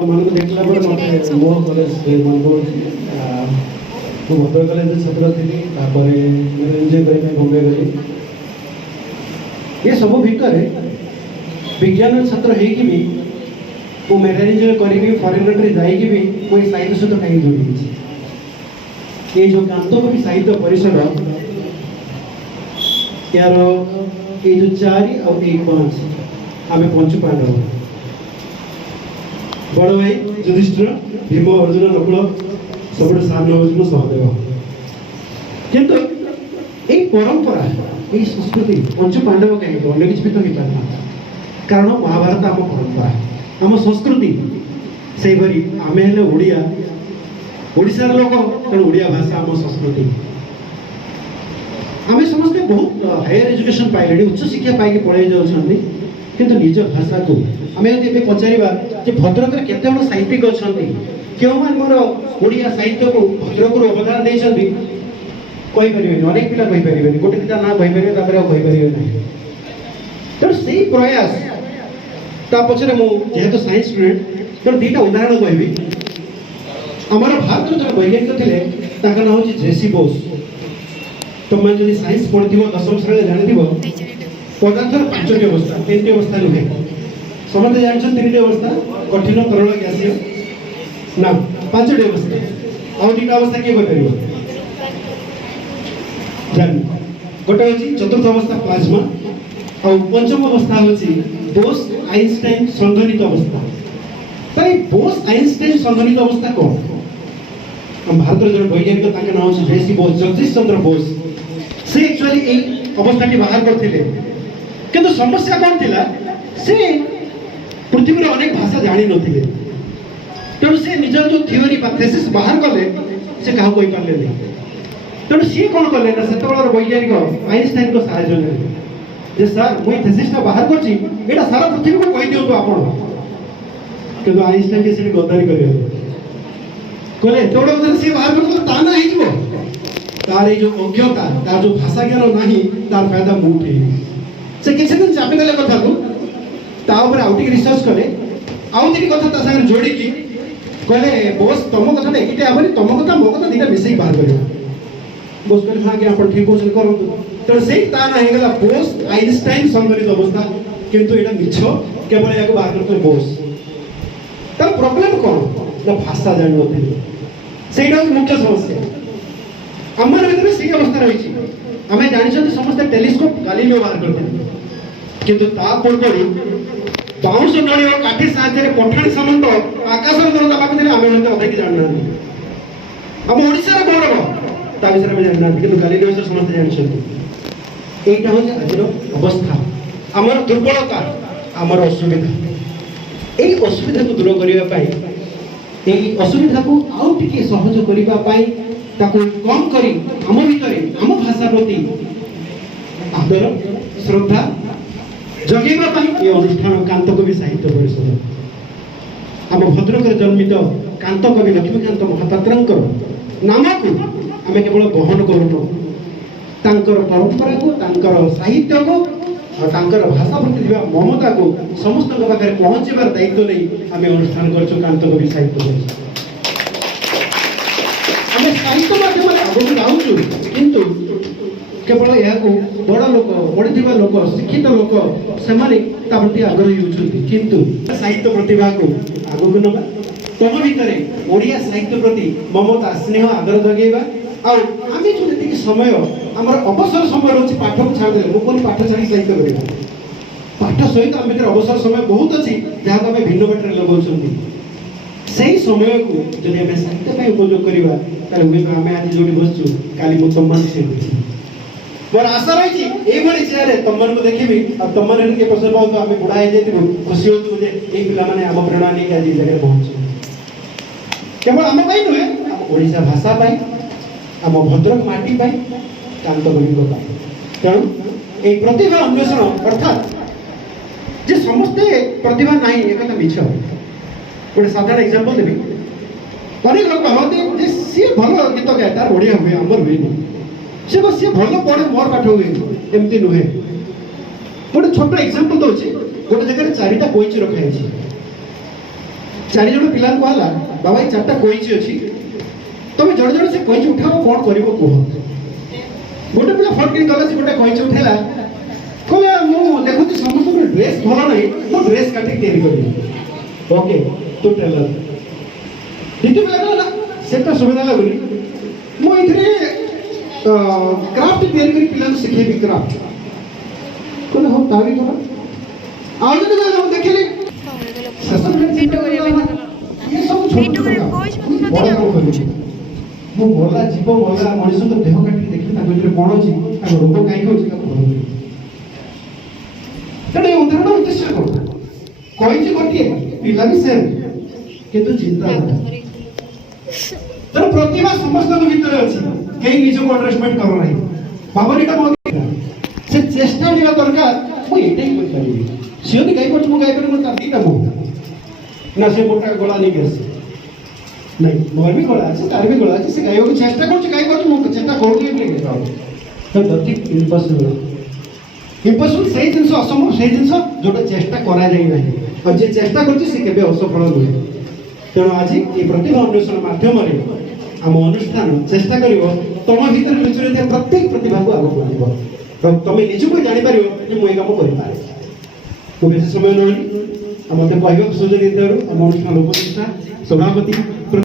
ମାନଙ୍କୁ ଦେଖିଲା ପରେ ମୋତେ ମୋ କଲେଜ ମନେ ପଡ଼ୁଛି। ମୁଁ ଭଦ୍ରକ କଲେଜରେ ଛାତ୍ର ଥିଲି, ତାପରେ ଏନ୍ଜୟ କରିବା ପାଇଁ ବମ୍ବେ ଗଲି। ଏସବୁ ଭିତରେ ବିଜ୍ଞାନ ଛାତ୍ର ହେଇକି ବି ମୁଁ ମ୍ୟାରେଜ୍ କରିକି ଫରେନ୍ କଣ୍ଟ୍ରି ଯାଇକି ବି ମୁଁ ଏ ସାହିତ୍ୟ ସହିତ କାହିଁକି ଯୋଡ଼ି ହେଇଛି। ଏ ଯେଉଁ କାନ୍ତକବି ସାହିତ୍ୟ ପରିଷଦ यार ये जो 4 और 1 5 आम पंचु पांडव बड़ भाई युधिष्ठिर भीम अर्जुन नकुल सब सान हूँ सहदेव किंतु ये परंपरा ये संस्कृति पंचु पांडव कहीं अन्य किसी भी तो पारना कारण महाभारत आम परंपरा आम संस्कृति से आम हेले ओडिया ओडिशार लोक तेणु ओडिया भाषा आम संस्कृति आम समस्ते बहुत हायर एजुकेशन पाइले उच्च शिक्षा पाई पढ़ाई जाऊँगी किंतु निज भाषा को आम यदि पचारा कि भद्रक में केते जन साहित्यिक अच्छा क्यों मोर ओडिया साहित्य को भद्रक अवदान देते कहींपारे अनेक पिला कहींपारे गोटे दुटा ना कहींपारे कहींपारे ना तेणु से प्रयास ता पचर मुझे साइंस स्टूडेंट तेणु दुटा उदाहरण कहबी आमर भारत जो वैज्ञानिक थे ना हूँ जेसी बोस तुम जो साइंस पढ़ी 10वीं श्रेणी जानी पदार्थर 5टी अवस्था 3टी अवस्था नुहे समस्त जानते 3टी अवस्था कठिन तरल गैसीय ना 5टी अवस्था आउ 2टा अवस्था किए कह जान गोटे हूँ चतुर्थ अवस्था प्लाज्मा और पंचम अवस्था हूँ बोस आइंस्टाइन संघनित अवस्था बोस आइंस्टाइन संघनित अवस्था कौन हम भारत जो वैज्ञानिक ना हूँ जेसी बोस जगदीश चंद्र बोस से एक्चुअली ए अवस्था की बाहर करते किंतु समस्या कौन थिला से पृथ्वी अनेक भाषा जानी नथिले तेणु से निज जो थियोरी बा थेसिस बाहर कले से कहा कोई पारले नहीं तेणु सी कौन कले ना सेतबेलर वैज्ञानिक आइंस्टाइन को सहायता ले जे सर मुई थेसिसटा बाहर करछि एटा सारा पृथ्वी को कहि दियो तो आपण किंतु आइंस्टाइन के से गद्दारी करियो कोले तोड़ से बाहर कर ता ना ही जीवो तार जो अज्ञता तार जो भाषा ज्ञान नहीं तार फायदा मु उठे से किसी दिन चापी देले कथा को ता ऊपर आउटी रिसर्च करे आउ दिनी कथा ता संग जोड़ी की कहले बॉस तुम कथा ने एकिटे आबरी तुम कथा मो कथा दिटा मिसई बाहर करियो बॉस कहले हां कि आपण ठीक होछ करंतु तो सेही ता ना हेगला बॉस आइंस्टाइन संबंधित अवस्था किंतु एटा मिछ केवल याको बाहर करतो बॉस त प्रॉब्लम कोन ना भाषा जानि नथिले सेटा मुख्य समस्या आमर भीतर से अवस्था रही आम जानी समस्त टेलीस्कोप गालिलियो बाहर करते किंतु ता पूर्व बाउंस नड़ी और काठी साहाय्य पठाण सामंत आकाश गणता पाखरे आम अधा कि जाना आम ओडिशार गौरव ता विषय में जाना किंतु गालिलियो समस्त जानते यहीटा हूँ आज अवस्था आमर दुर्बलता आमर असुविधा यही असुविधा को दूर करने असुविधा को आउ टिके सहज करने ताको कम करी आम भितर आम भाषा प्रति आदर श्रद्धा जगेबा ये अनुष्ठान कांतकवि साहित्य परिषद आम भद्रक जन्मित कांतकवि लक्ष्मीकांत महापात्र नाम को आम केवल बहन करूँ परंपरा को साहित्य को और भाषा प्रति ममता को समस्त पाखे पहुँचार दायित्व नहीं आम अनुष्ठान कर कांतकवि साहित्य परिषद साहित्य माध्यम आगे जाऊँ किंतु केवल यहाँ बड़ लोक पढ़ी लोक शिक्षित लोक से प्रति आग्रही होती किंतु साहित्य प्रतिभा को आग को नवा तुम भितर ओडिया साहित्य प्रति ममता स्नेह आदर जगेबा आम जो जी समय आम अवसर समय रोचे पाठ को छाड़दे मुझे पाठ छाड़ी साहित्य कर पाठ सहित आम भर अवसर समय बहुत अच्छी जहाँ को आम भिन्न बाटर लगाऊँ से समय को जब आम साहित्य उपयोग करवा आम आज जो बसचु काली मुझे तुम से मोर आशा रही चेहरे तुम को देखी और तुम मैंने प्रश्न पाओ तो आम बुढ़ा हो जाए खुशी हो पे आम प्रेरणा नहीं आज जगह पहुँचे केवल आम नुहे आम ओडिशा भाषा पाई आम भद्रक माटी पाई कांतकवि तेणु ये प्रतिभा अन्वेषण अर्थात जे समस्ते प्रतिभा ना एक मिछ गोटे साधारण एग्जांपल देवी अनेक लोग कहते सी भल गीत गाए तार बढ़िया हुए आमर हुए सी सी भल पढ़े मोर पाठ हुए एमती नुहे गोटे छोट एग्जांपल दौर गोटे जगह 4टा कोईच रखाई चार जन पिला कहला बाबा ये चार्टा कईची अच्छी तुम जड़े जड़े से कईची उठाओ कौन कर कह गोटे पिला फट गला से गोटे कईची उठेला कहले मु देखुची समस्त ड्रेस भल ना मो ड्रेस काटे तैयारी कर ओके तू टेलर द्वितीय पिला कहला सेटा सुविधा लगुनी मु इथरे क्राफ्ट तैयारी करी पिला शिखेबी क्राफ्ट कहले हम तारी करा आज हम देखले ये सब ମୁଁ ଗଲା ଜୀବ ଗଲା ମଣିଷଙ୍କ ଦେହ କାଟିକି ଦେଖିଲି ତାଙ୍କ ଭିତରେ କ'ଣ ଅଛି ତାଙ୍କ ରୋଗ କାହିଁକି ଅଛି ତାକୁ ଭଲ ତେଣୁ ଏ ଉଦାହରଣ ଉଦ୍ଦେଶ୍ୟ କ'ଣ କହିଛି ଗୋଟିଏ ପିଲା ବି ସେମ୍ କିନ୍ତୁ ଚିନ୍ତାଧାରା ତେଣୁ ପ୍ରତିଭା ସମସ୍ତଙ୍କ ଭିତରେ ଅଛି କେହି ନିଜକୁ ଅଣ୍ଡରଏଷ୍ଟିମେଟ୍ କର ନାହିଁ ଭାବନାଟା ମୋ ସେ ଚେଷ୍ଟା କରିବା ଦରକାର ମୁଁ ଏଇଟା ହିଁ କରିପାରିବି ସିଏ ଯଦି ଗାଇପାରୁଛି ମୁଁ ଗାଇପାରିବି ତାର ଦୁଇଟା ମୁହଁ ନା ସେ ମୋଟା ଗଳା ନେଇକି ଆସେ नहीं मोर भी गला আছে তার भी गला আছে সে গাইବାକୁ চেষ্টা করছে গাইବାକୁ ମୁଁ চেষ্টা କରୁଥିଲି ବୋଲି ଗାଇବାକୁ ତ ଦତିକ ইম্পসিবল সেই জিনিস অসম্ভব সেই জিনিস যেটা চেষ্টা করা যায় না আর যে চেষ্টা করছে সে কেবে অসফল নুহে তেণু আজি এই প্রতিভা অন্বেষণ মাধ্যমে আম অনুষ্ঠান চেষ্টা করিব তোম ভিতরে লুচি রহিଥିବା প্রত্যেক প্রতিভাକୁ আগুক আনিব তো তুমি নিজକୁ জানিপারিব যে ମୁଁ এই কাম କରିପାରେ ମୁଁ বেশি সময় নই আমাদের କହିବାକୁ ସୁযোଗ ଦେଇଥିବାରୁ ଆମ অনুষ্ঠাନ ଉପଦେଷ୍ଟା ସଭାପତି